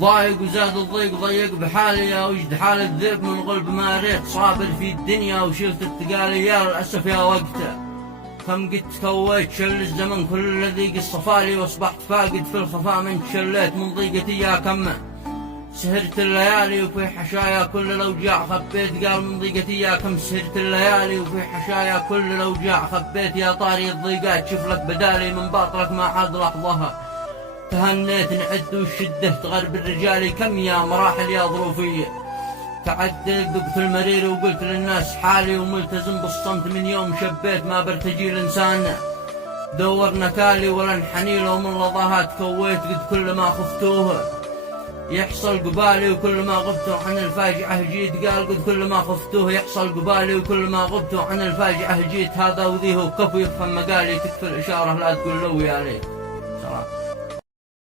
ضايق وزاد الضيق ضيق بحالي يا وجد حال الذئب من غلب ما ريت صابر في الدنيا وشلت التقالي يا للأسف يا وقته كم قد تكويت شل الزمن كل الذي قد صفالي واصبحت فاقد في الخفاء من تشليت من ضيقتي يا كمه سهرت الليالي وفي حشايا كل الأوجاع خبيت قال من ضيقتي يا كم سهرت الليالي وفي حشايا كل الأوجاع خبيت يا طاري الضيقات شوف لك بدالي من باطلك ما عاد لحظها تهنيت نعد والشدة تغرب الرجال كم يا مراحل يا ظروفية تعديت ذقت المرير وقلت للناس حالي وملتزم بالصمت من يوم شبيت ما برتجي الإنسان دور نكالي ولا انحني له من لظاهات كويت قد كل ما خفتوه يحصل قبالي وكل ما غبتوا عن الفاجعة جيت قال قد كل ما خفتوه يحصل قبالي وكل ما غبتوا عن الفاجعة جيت هذا وذيه وكفو يفهم مقالي تكفي الإشارة لا تقول له يا ليت